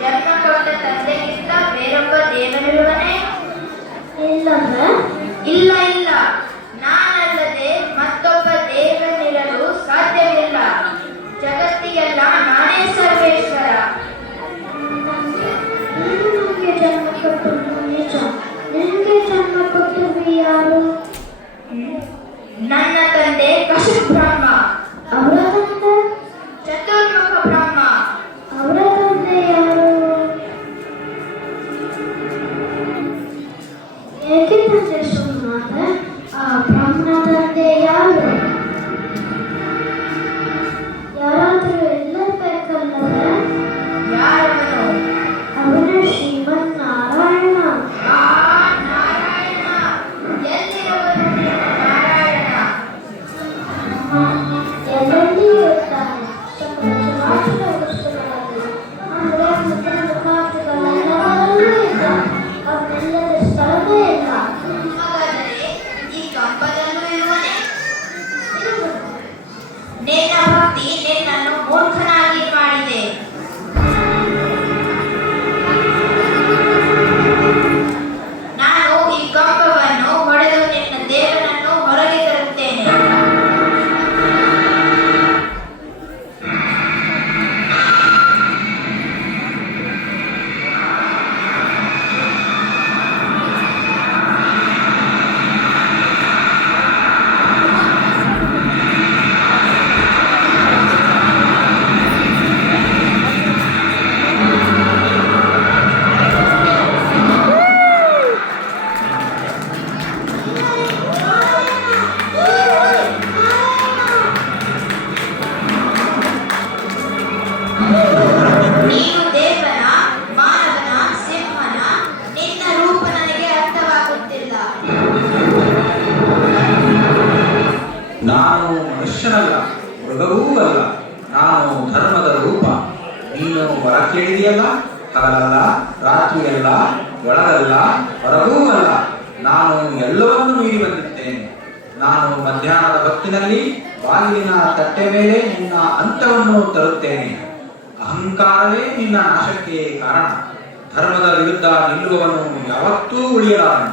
ಜನ್ಮ ಕೊಟ್ಟ ತಂದೆಗಿಂತ ಬೇರೊಬ್ಬ ದೇವರಿರುವನೇ? ಇಲ್ಲವೇ? ಇಲ್ಲ ಇಲ್ಲ, ನಾನಲ್ಲದೆ ಮತ್ತೊಬ್ಬ ದೇವನಿರಲು ಸಾಧ್ಯವಿಲ್ಲ. ಜಗತ್ತಿಗೆಲ್ಲ ನಾನೇ ಸರ್ವೇಶ್ವರ. ನಿನಗೆ ಜನ್ಮ ಕೊಟ್ಟದ್ದು ನಿಜ. ನಿನಗೆ ಜನ್ಮ ಕೊಟ್ಟದ್ದು ಯಾರು? ನನ್ನ ತಂದೆ ಕಶುಪ್ ಬ್ರಹ್ಮ. ಅವರ ತಂದೆ? ಚತುರ್ಮುಖ ಬ್ರಹ್ಮ. ಅವರ ತಂದೆ ಯಾರು? ಏಕೆ ತಂದೆ ಸುಮ್ಮನೆ? ಆ ಬ್ರಹ್ಮನ ತಂದೆ ಯಾರು? ಯಾರಾದರೂ ಇಲ್ಲಬೇಕಲ್ಲವೇ? ಯಾರವನು? ಅವನು ಶ್ರೀಮನ್ನಾರಾಯಣ. ನಾರಾಯಣ. ಎಲ್ಲಿರುವನು ನಾರಾಯಣ? ಎಲ್ಲೆಲ್ಲಿ ಇರುತ್ತಾನೆ. ಚರಾಚರ ವಸ್ತುಗಳಲ್ಲಿ ಅಂದರೆ ಮುದ್ದಿನ ಮುಖಾರ್ಥಗಳೆಲ್ಲವರಲ್ಲೂ ಇದ್ದಾನೆ. ಅವನೆಲ್ಲದ ಸ್ಥಳವೇ ಇಲ್ಲ. ಹಾಗಾದರೆ ಈ ಕಂಬದಲ್ಲೂ ಇರುವನೇ? ನಿನ್ನ ಭಕ್ತಿ ನಿನ್ನನ್ನು ಮೂರ್ಖನಾಗಿ ಮಾಡಿದೆ. ನಾನು ಈ ಕಂಬವನ್ನು ಹೊಡೆದು ನಿನ್ನ ದೇವನನ್ನು ಹೊರಗೆ ತರುತ್ತೇನೆ. ನೀನು ದೇವನ, ಮಾನವನ, ಸಿಂಹನ? ನಿನ್ನ ರೂಪ ನನಗೆ ಅರ್ಥವಾಗುತ್ತಿಲ್ಲ. ನಾನು ಮನುಷ್ಯನಲ್ಲ, ಮೃಗವೂ ಅಲ್ಲ. ನಾನು ಧರ್ಮದ ರೂಪ. ನೀನು ವರ ಕೇಳಿದೆಯಲ್ಲ, ಹಗಲಲ್ಲ, ರಾತ್ರಿಯಲ್ಲ, ಒಳಗಲ್ಲ, ಹೊರಗೂ ಅಲ್ಲ. ನಾನು ಎಲ್ಲವನ್ನೂ ಮೀರಿ ಬಂದಿದ್ದೇನೆ. ನಾನು ಮಧ್ಯಾಹ್ನದ ಹೊತ್ತಿನಲ್ಲಿ ಬಾಗಿಲಿನ ತಟ್ಟೆ ಮೇಲೆ ನಿನ್ನ ಅಂತವನ್ನು ತರುತ್ತೇನೆ. ಅಹಂಕಾರವೇ ನಿನ್ನ ನಾಶಕ್ಕೆ ಕಾರಣ. ಧರ್ಮದ ವಿರುದ್ಧ ನಿಲ್ಲುವವನು ಯಾವತ್ತೂ ಉಳಿಯಲಾರನು.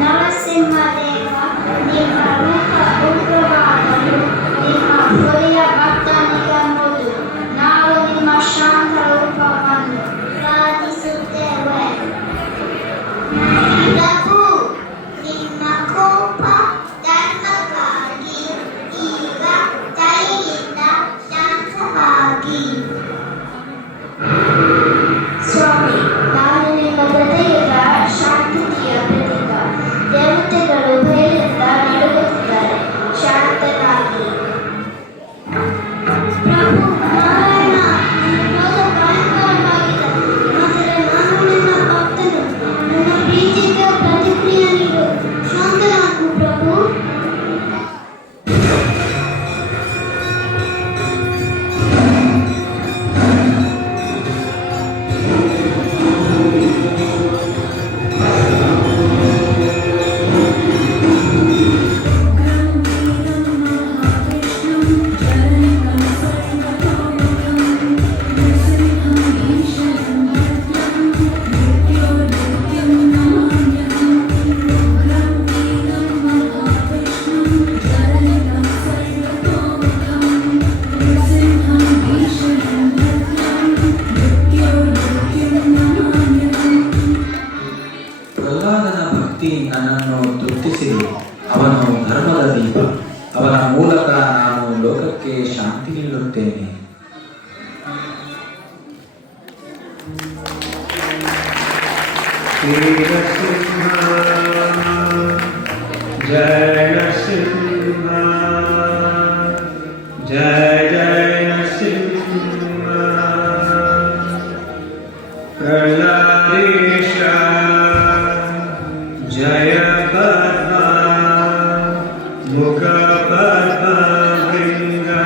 ನರಸಿಂಹದೇವ ನಿಮ್ಮ ರೂಪ ಉಗ್ರವಾಗಲು ನಿಮ್ಮ ಹೊರೆಯ ಭಕ್ತನಿಗಂಬುದು ನಾವು ನಿಮ್ಮ ಶಾಂತ ರೂಪವನ್ನು ಪ್ರಾರ್ಥಿಸುತ್ತೇವೆ. ಪ್ರಭು, ನಿಮ್ಮ ಕೋಪ ಧರ್ಮಕ್ಕಾಗಿ ಈಗ ದಯೆಯಿಂದ ಶಾಂತವಾಗಿ. ಸ್ವಾಮಿ ಚಿತ್ತಕ್ಕೆ ಶಾಂತಿ ನೀಡುತ್ತೇನೆ. जय नरसिंह, जय जय नरसिंह, प्रहलादेश जय पद्मा मुख पद्मा भृंगा।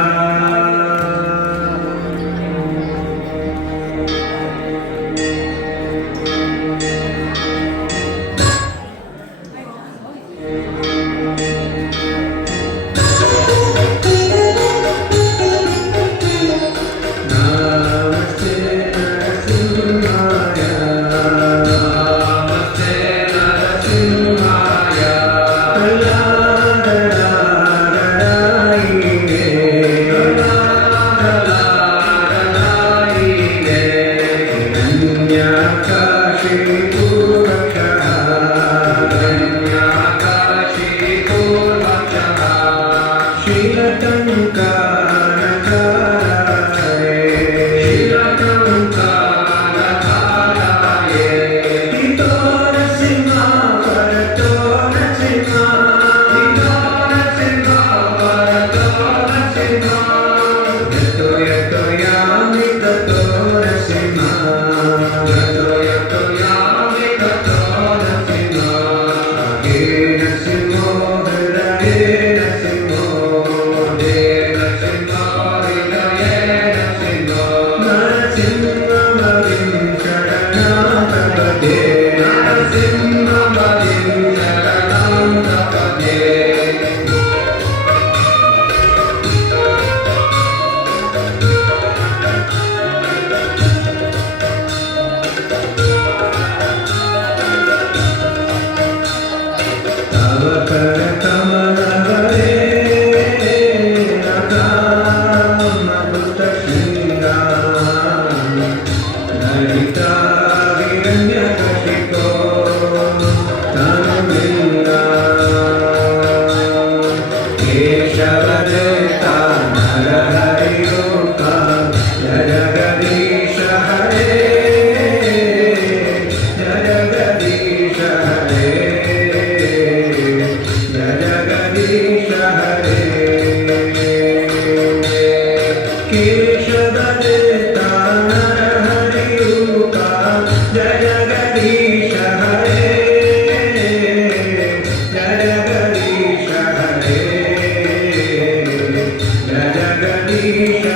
जगदीश